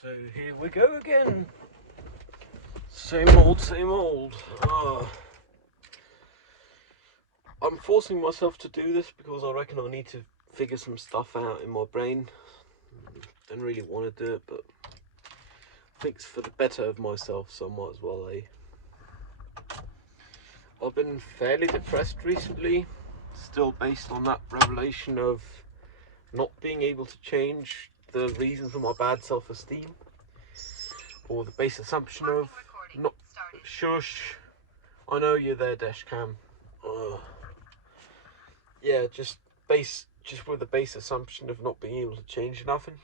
So here we go again. Same old, same old. I'm forcing myself to do this because I reckon I need to figure some stuff out in my brain. Don't really want to do it, but I think it's for the better of myself, so I might as well, eh? I've been fairly depressed recently, still based on that revelation of not being able to change the reason for my bad self-esteem, or the base assumption of not shush. I know you're there, Dashcam. Yeah, just with the base assumption of not being able to change nothing.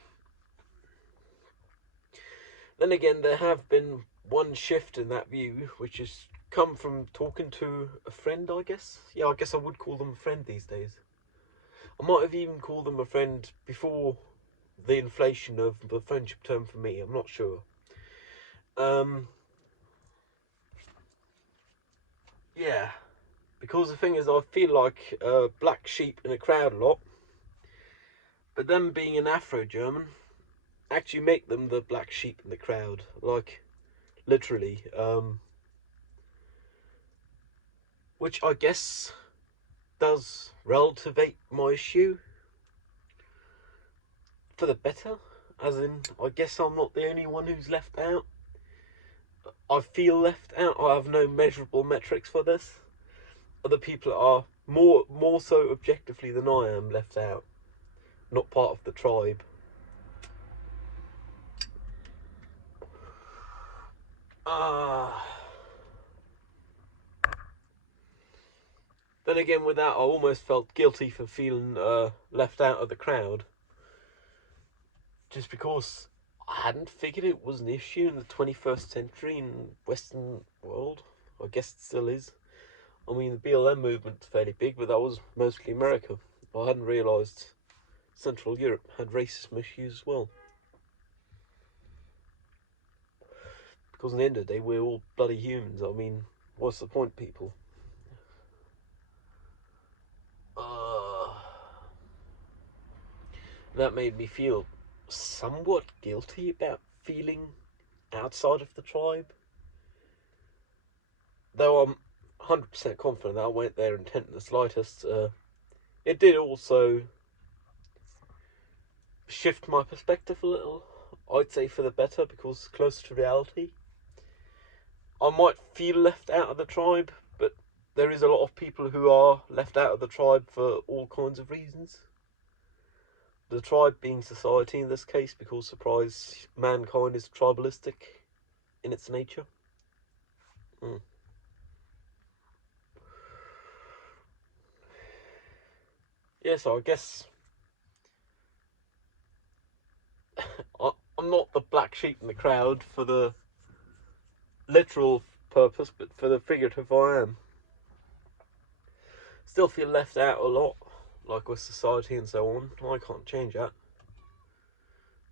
Then again, there have been one shift in that view, which has come from talking to a friend, I guess. Yeah, I guess I would call them a friend these days. I might have even called them a friend before the inflation of the friendship term for me. I'm not sure. Yeah, because the thing is, I feel like a black sheep in a crowd a lot. But them being an Afro-German actually make them the black sheep in the crowd. Like, literally. Which I guess does relativate my issue for the better. As in, I guess I'm not the only one who's left out. I feel left out. I have no measurable metrics for this. Other people are more so objectively than I am left out. Not part of the tribe. Then again, with that, I almost felt guilty for feeling left out of the crowd. Just because I hadn't figured it was an issue in the 21st century in Western world. I guess it still is. I mean, the BLM movement's fairly big, but that was mostly America. I hadn't realised Central Europe had racism issues as well. Because in the end of the day, we're all bloody humans. I mean, what's the point, people? That made me feel somewhat guilty about feeling outside of the tribe. Though I'm 100% confident that I went there intent in the slightest. It did also shift my perspective a little. I'd say for the better, because it's closer to reality. I might feel left out of the tribe, but there is a lot of people who are left out of the tribe for all kinds of reasons. The tribe being society in this case, because, surprise, mankind is tribalistic in its nature. Yeah, so I guess I'm not the black sheep in the crowd for the literal purpose, but for the figurative I am. Still feel left out a lot, like with society and so on. I can't change that.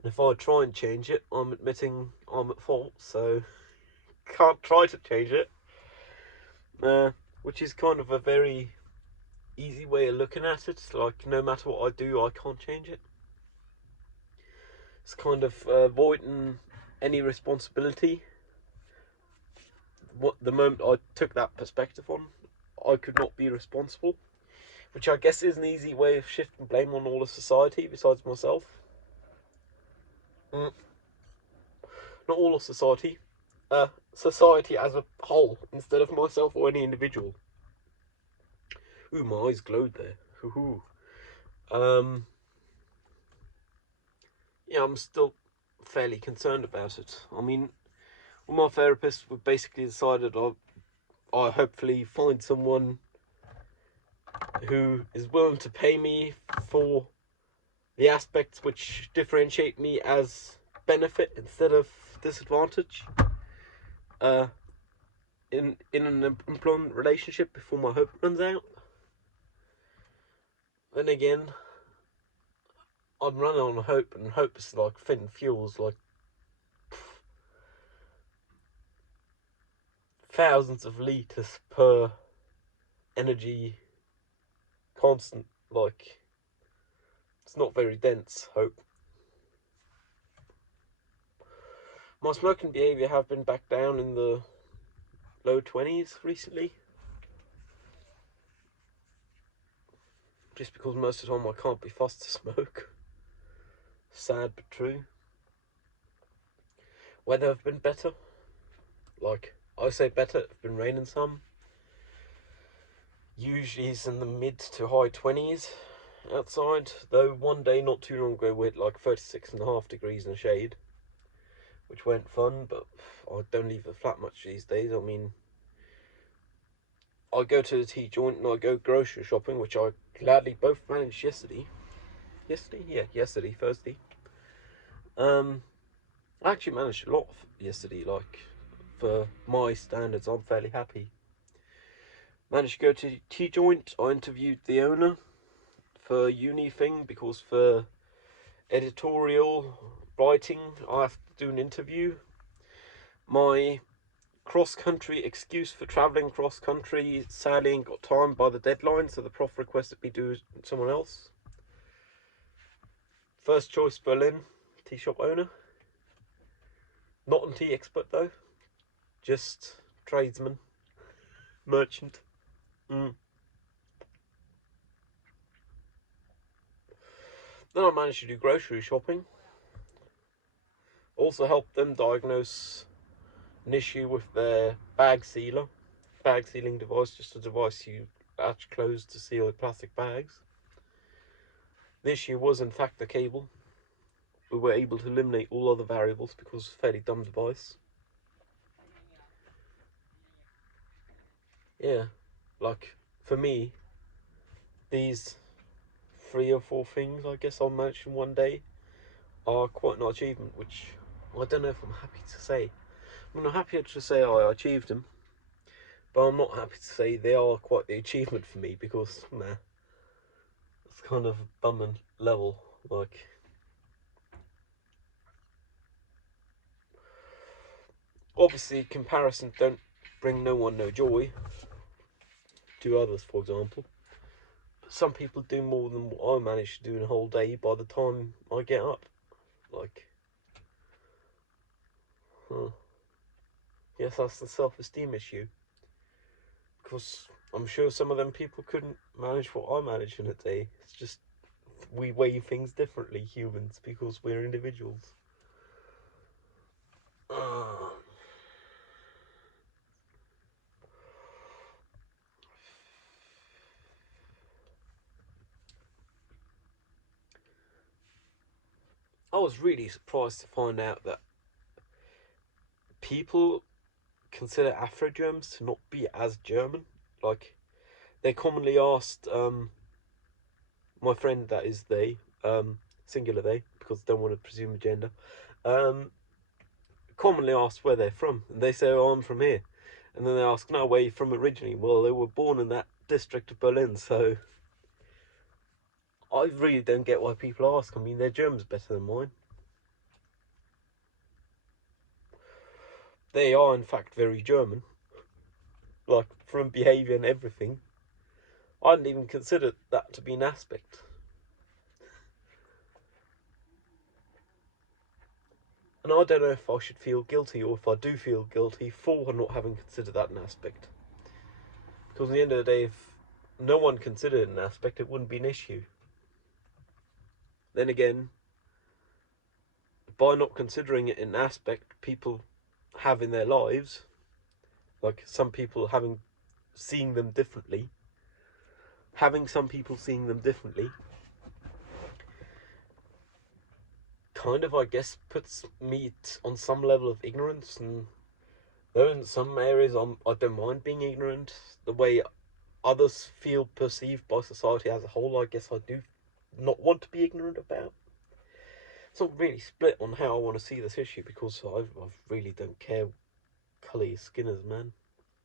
And if I try and change it, I'm admitting I'm at fault, so can't try to change it. Which is kind of a very easy way of looking at it. Like, no matter what I do, I can't change it. It's kind of avoiding any responsibility. The moment I took that perspective on, I could not be responsible, which I guess is an easy way of shifting blame on all of society besides myself. Not all of society. Society as a whole, instead of myself or any individual. Ooh, my eyes glowed there. Ooh. Yeah, I'm still fairly concerned about it. I mean, well, my therapist, we've basically decided I hopefully find someone who is willing to pay me for the aspects which differentiate me as benefit instead of disadvantage in an employment relationship before my hope runs out. Then again, I'm running on hope, and hope is like thin fuels, like thousands of litres per energy constant. Like, it's not very dense, hope. My smoking behaviour have been back down in the low 20s recently. Just because most of the time I can't be fussed to smoke. Sad but true. Weather have been better. Like, I say better, it's been raining some. Usually it's in the mid to high 20s outside. Though one day not too long ago we had like 36.5 degrees in the shade. Which weren't fun, but I don't leave the flat much these days. I mean, I go to the tea joint and I go grocery shopping, which I gladly both managed yesterday. Yesterday, Thursday. I actually managed a lot yesterday, like, for my standards, I'm fairly happy. Managed to go to tea joint. I interviewed the owner for uni thing, because for editorial writing I have to do an interview. My cross-country excuse for travelling cross-country sadly ain't got time by the deadline, so the prof requested me do someone else. First choice Berlin, tea shop owner. Not a tea expert though, just tradesman, merchant. Then I managed to do grocery shopping. Also helped them diagnose an issue with their bag sealer. Bag sealing device, just a device you latch close to seal the plastic bags. The issue was in fact the cable. We were able to eliminate all other variables because it's a fairly dumb device. Yeah, like, for me, these 3 or 4 things I guess I'll manage in one day are quite an achievement, which I don't know if I'm happy to say. I'm not happy to say I achieved them, but I'm not happy to say they are quite the achievement for me, because, nah, it's kind of a bumming level, like. Obviously, comparisons don't bring no one no joy. To others, for example. Some people do more than what I manage to do in a whole day by the time I get up. Like, yes, that's the self-esteem issue. Because I'm sure some of them people couldn't manage what I manage in a day. It's just we weigh things differently, humans, because we're individuals. I was really surprised to find out that people consider Afro-Germans to not be as German. Like, they're commonly asked, my friend, that is they, singular they, because I don't want to presume a gender, commonly asked where they're from, and they say, oh, I'm from here. And then they ask, no, where are you from originally? Well, they were born in that district of Berlin, so I really don't get why people ask. I mean, their German's better than mine. They are, in fact, very German. Like, from behaviour and everything. I hadn't even considered that to be an aspect. And I don't know if I should feel guilty, or if I do feel guilty for not having considered that an aspect. Because at the end of the day, if no one considered it an aspect, it wouldn't be an issue. Then again, by not considering it an aspect people have in their lives, like some people seeing them differently, kind of, I guess, puts me on some level of ignorance. And though in some areas I don't mind being ignorant, the way others feel perceived by society as a whole, I guess I do not want to be ignorant about. It's not really split on how I want to see this issue, because I really don't care colour your skin is, man.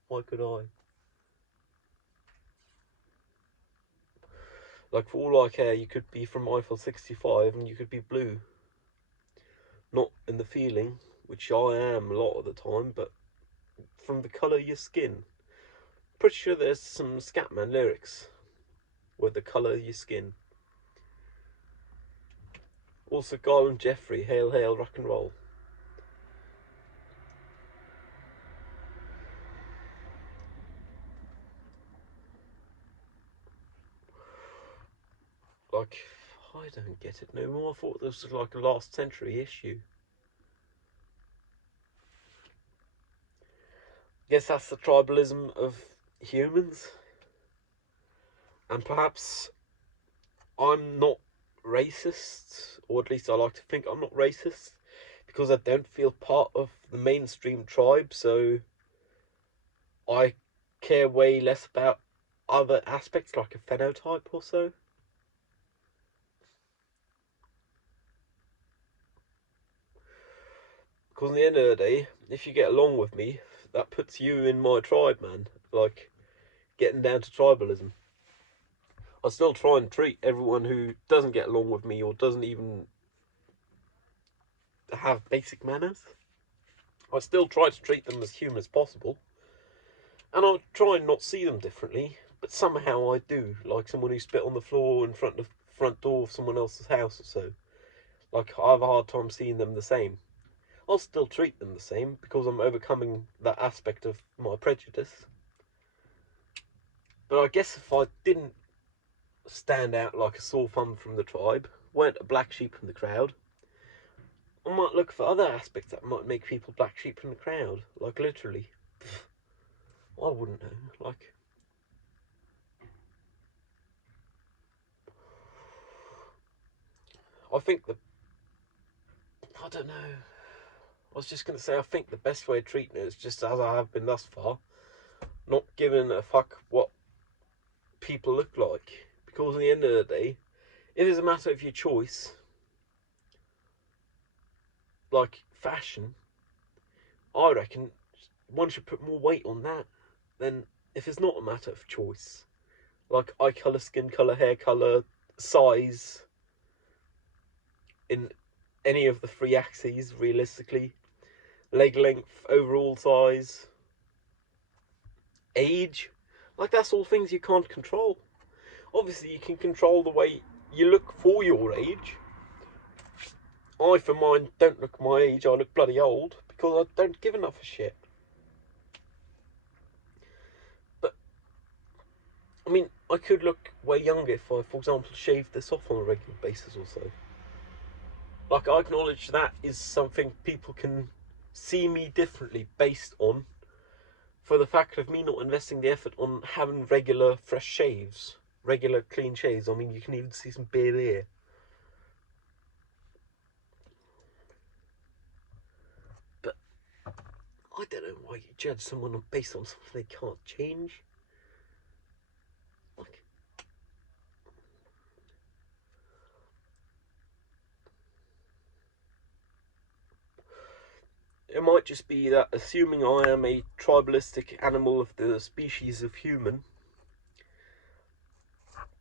Why could I? Like, for all I care, you could be from Eiffel 65 and you could be blue. Not in the feeling, which I am a lot of the time, but from the colour of your skin. Pretty sure there's some Scatman lyrics with the colour of your skin. Also, Guy and Jeffrey, hail, hail, rock and roll. Like, I don't get it no more. I thought this was like a last century issue. Guess that's the tribalism of humans. And perhaps I'm not racist, or at least I like to think I'm not racist, because I don't feel part of the mainstream tribe, so I care way less about other aspects like a phenotype or so. Because at the end of the day, if you get along with me, that puts you in my tribe, man. Like, getting down to tribalism. I still try and treat everyone who doesn't get along with me or doesn't even have basic manners. I still try to treat them as human as possible. And I try and not see them differently, but somehow I do. Like someone who spit on the floor in front of the front door of someone else's house or so. Like, I have a hard time seeing them the same. I'll still treat them the same because I'm overcoming that aspect of my prejudice. But I guess if I didn't stand out like a sore thumb from the tribe, weren't a black sheep in the crowd, I might look for other aspects that might make people black sheep in the crowd. Like, literally. I wouldn't know. Like, I think I don't know. I was just going to say, I think the best way of treating it is just as I have been thus far. Not giving a fuck what people look like. Because at the end of the day, if it's a matter of your choice, like fashion, I reckon one should put more weight on that than if it's not a matter of choice. Like eye colour, skin colour, hair colour, size, in any of the three axes, realistically. Leg length, overall size, age. Like, that's all things you can't control. Obviously, you can control the way you look for your age. I, for mine, don't look my age. I look bloody old because I don't give enough a shit. But, I mean, I could look way younger if I, for example, shaved this off on a regular basis or so. Like, I acknowledge that is something people can see me differently based on, for the fact of me not investing the effort on having regular fresh shaves, regular clean shaves. I mean, you can even see some beard here. But I don't know why you judge someone based on something they can't change. Like, it might just be that, assuming I am a tribalistic animal of the species of human,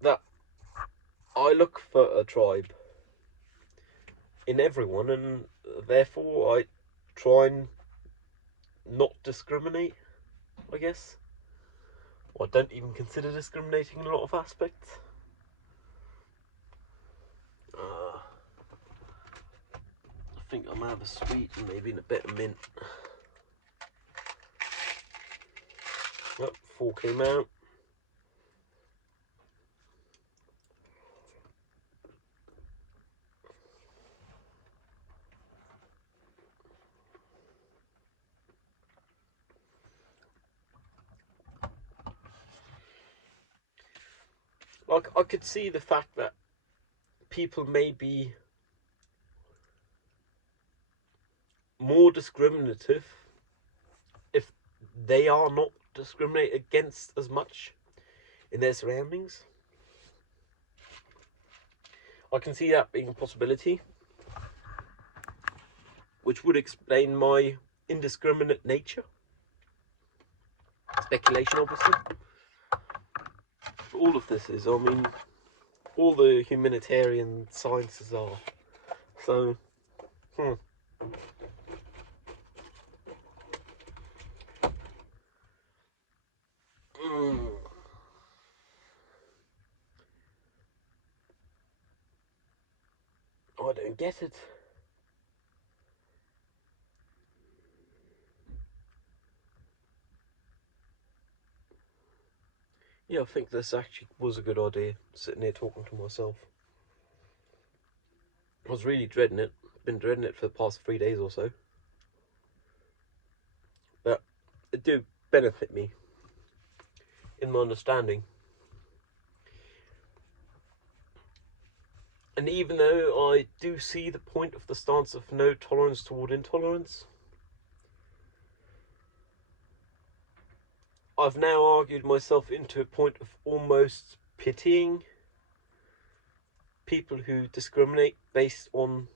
that I look for a tribe in everyone, and therefore I try and not discriminate, I guess. Or I don't even consider discriminating in a lot of aspects. I think I'm out of sweet and maybe in a bit of mint. Yep, 4 came out. Like, I could see the fact that people may be more discriminative if they are not discriminated against as much in their surroundings. I can see that being a possibility, which would explain my indiscriminate nature. Speculation, obviously. All of this is, I mean, all the humanitarian sciences are. So, mm. I don't get it. Yeah, I think this actually was a good idea, sitting here talking to myself. I was really dreading it. Been dreading it for the past 3 days or so. But it do benefit me in my understanding. And even though I do see the point of the stance of no tolerance toward intolerance, I've now argued myself into a point of almost pitying people who discriminate based on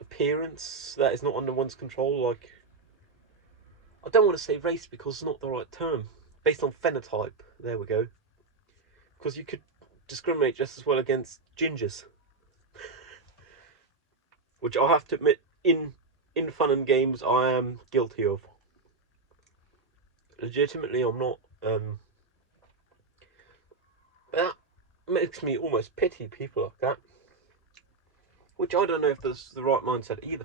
appearance that is not under one's control. Like, I don't want to say race because it's not the right term. Based on phenotype, there we go. Because you could discriminate just as well against gingers. Which I have to admit, in fun and games, I am guilty of. Legitimately, I'm not. That makes me almost pity people like that. Which I don't know if that's the right mindset either.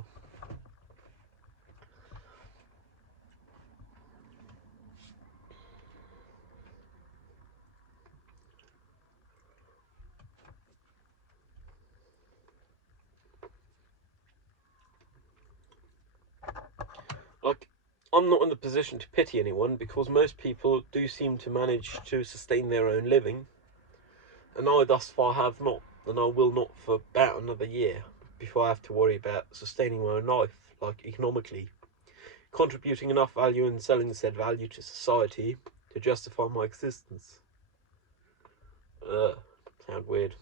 Like, I'm not in the position to pity anyone because most people do seem to manage to sustain their own living, and I thus far have not, and I will not for about another year before I have to worry about sustaining my own life, like economically, contributing enough value and selling said value to society to justify my existence. Sound weird.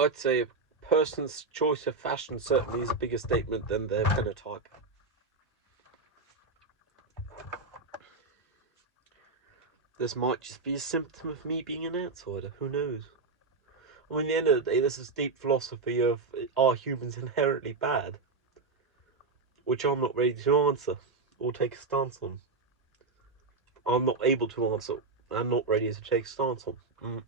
I'd say a person's choice of fashion certainly is a bigger statement than their phenotype. This might just be a symptom of me being an outsider, who knows? I mean, at the end of the day, this is deep philosophy of, are humans inherently bad? Which I'm not ready to answer or take a stance on. I'm not able to answer. I'm not ready to take a stance on.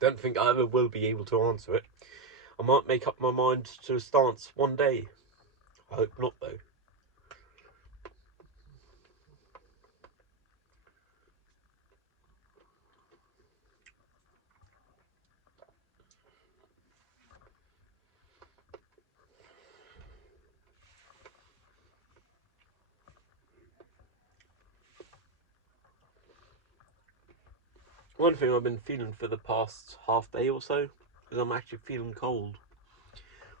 Don't think I ever will be able to answer it. I might make up my mind to a stance one day. I hope not, though. One thing I've been feeling for the past half day or so is I'm actually feeling cold,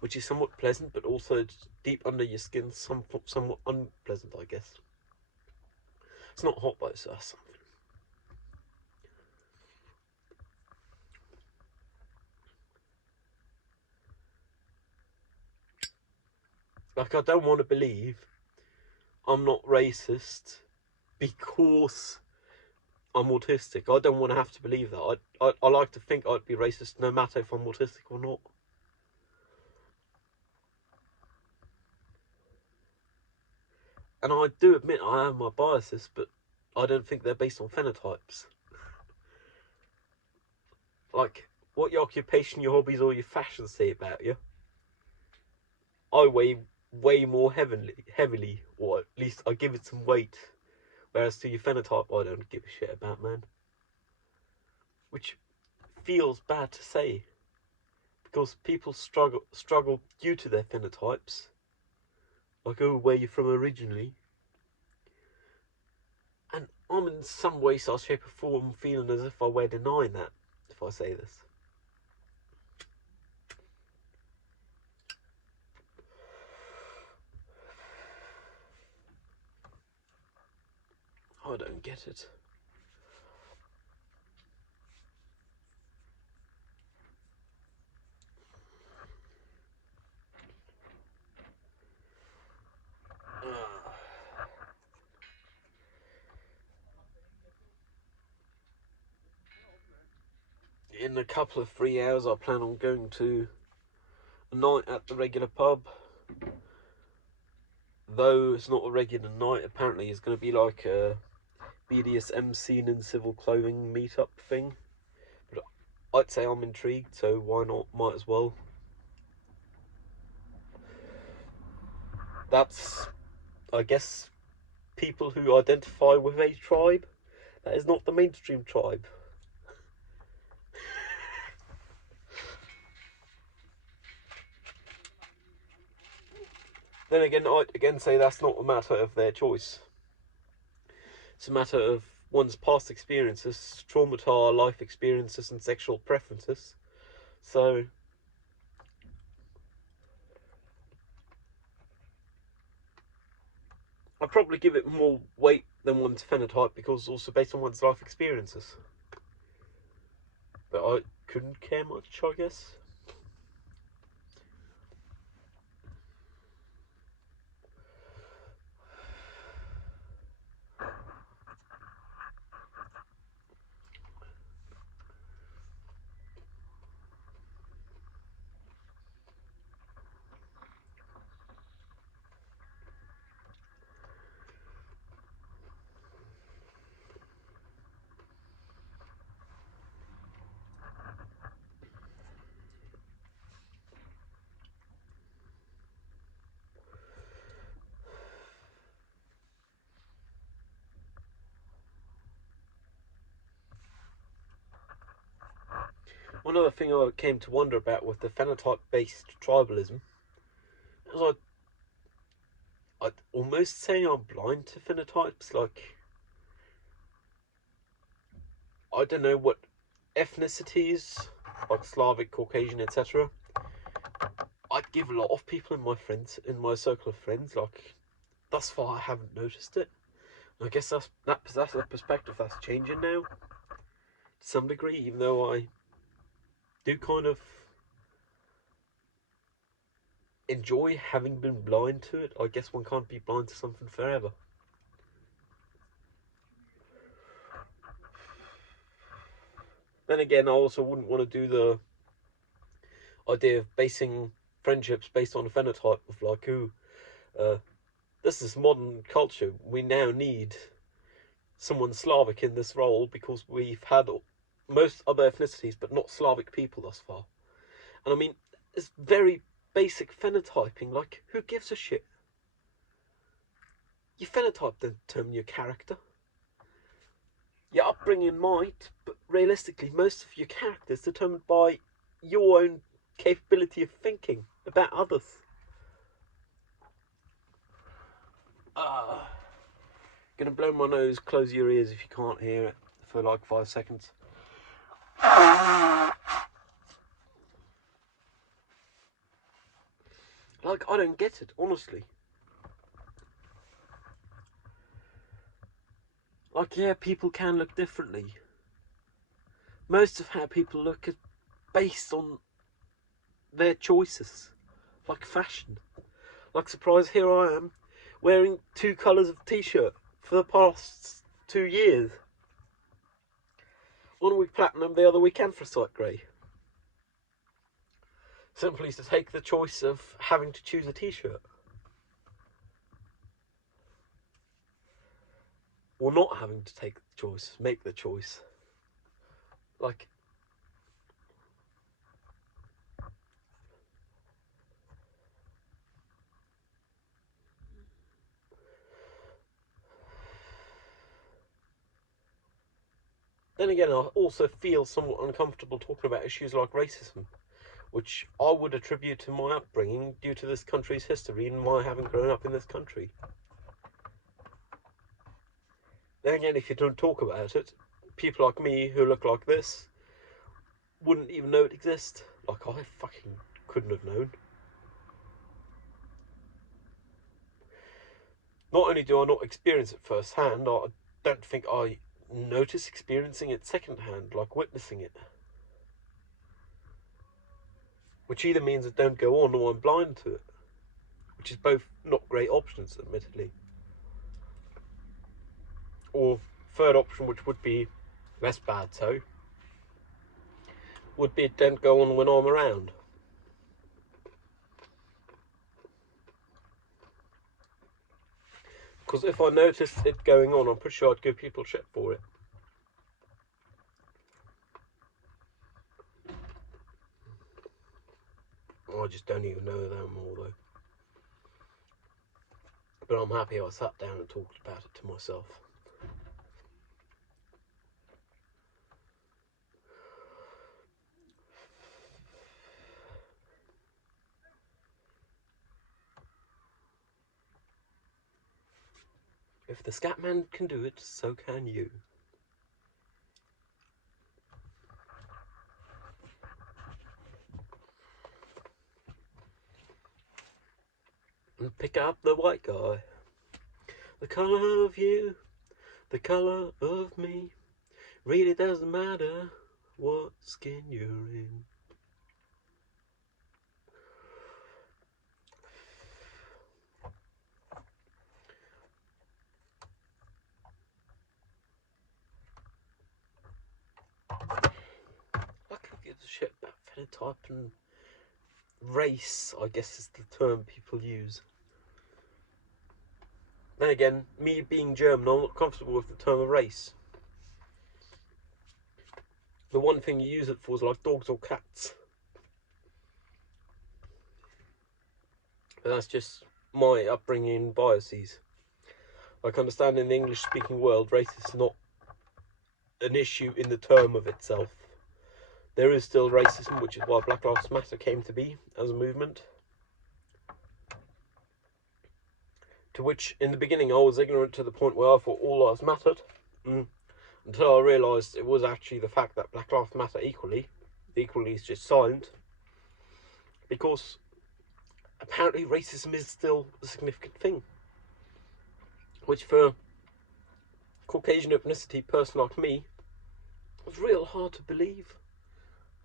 which is somewhat pleasant, but also deep under your skin, somewhat unpleasant, I guess. It's not hot though, so that's something. Like, I don't want to believe I'm not racist because I'm autistic. I don't want to have to believe that. I like to think I'd be racist no matter if I'm autistic or not. And I do admit I have my biases, but I don't think they're based on phenotypes. Like, what your occupation, your hobbies, or your fashion say about you, I weigh way more heavily, or at least I give it some weight. Whereas to your phenotype, I don't give a shit about, man. Which feels bad to say, because people struggle due to their phenotypes. Like, oh, where you're from originally. And I'm in some way, shape, or form feeling as if I were denying that, if I say this. I don't get it. In a couple of 3 hours, I plan on going to a night at the regular pub. Though it's not a regular night, apparently it's going to be like a BDSM scene in civil clothing meetup thing. But I'd say I'm intrigued, so why not? Might as well. That's, I guess, people who identify with a tribe. That is not the mainstream tribe. Then again, I'd again say that's not a matter of their choice. It's a matter of one's past experiences, traumatized life experiences, and sexual preferences. So, I'd probably give it more weight than one's phenotype because it's also based on one's life experiences. But I couldn't care much, I guess. One other thing I came to wonder about with the phenotype-based tribalism is I'd almost say I'm blind to phenotypes. Like, I don't know what ethnicities, like Slavic, Caucasian, etc. I'd give a lot of people in my circle of friends, like, thus far I haven't noticed it. I guess that's a perspective that's changing now to some degree, even though I do kind of enjoy having been blind to it. I guess one can't be blind to something forever. Then again, I also wouldn't want to do the idea of basing friendships based on a phenotype of like who. This is modern culture. We now need someone Slavic in this role because we've had most other ethnicities, but not Slavic people thus far. And I mean, it's very basic phenotyping. Like, who gives a shit? Your phenotype doesn't determine your character. Your upbringing might, but realistically, most of your character is determined by your own capability of thinking about others. Gonna blow my nose, close your ears if you can't hear it for like 5 seconds. Like, I don't get it, honestly. Like, yeah, people can look differently. Most of how people look is based on their choices. Like fashion. Like, surprise, here I am, wearing 2 colours of t-shirt for the past 2 years. One week platinum, the other week anthracite grey. Simply to take the choice of having to choose a t-shirt. Or not having to take the choice, make the choice. Like, then again, I also feel somewhat uncomfortable talking about issues like racism, which I would attribute to my upbringing due to this country's history and my having grown up in this country. Then again, if you don't talk about it, people like me who look like this wouldn't even know it exists. Like, I fucking couldn't have known. Not only do I not experience it firsthand, I don't think I notice experiencing it secondhand, like witnessing it. Which either means I don't go on or I'm blind to it. Which is both not great options, admittedly. Or third option, which would be less bad so, would be don't go on when I'm around. Because if I noticed it going on, I'm pretty sure I'd give people shit for it. I just don't even know that more though. But I'm happy I sat down and talked about it to myself. If the Scatman can do it, so can you. And pick up the white guy. The colour of you, the colour of me. Really doesn't matter what skin you're in. I could give a shit about phenotype and race, I guess is the term people use. Then again, me being German, I'm not comfortable with the term of race. The one thing you use it for is like dogs or cats. But that's just my upbringing and biases. Like, understand in the English-speaking world, race is not an issue in the term of itself. There is still racism, which is why Black Lives Matter came to be as a movement. To which, in the beginning, I was ignorant to the point where I thought all lives mattered. Until I realised it was actually the fact that Black Lives Matter equally. The equally is just silent. Because apparently racism is still a significant thing. Which for a Caucasian ethnicity person like me was real hard to believe.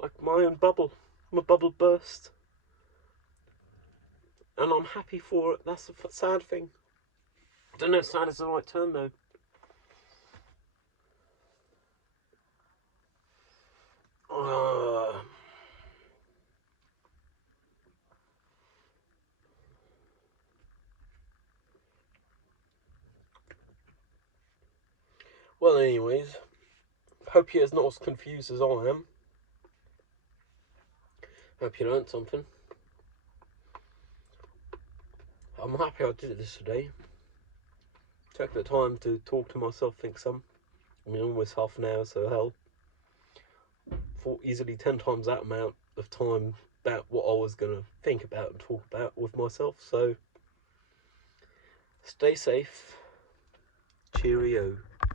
Like my own bubble. My bubble burst. And I'm happy for it. That's a sad thing. I don't know if sad is the right term though. Well, anyways, hope you're not as confused as I am. Hope you learned something. I'm happy I did this today. Took the time to talk to myself, think some. I mean, almost half an hour, so hell. For easily 10 times that amount of time about what I was going to think about and talk about with myself, so stay safe. Cheerio.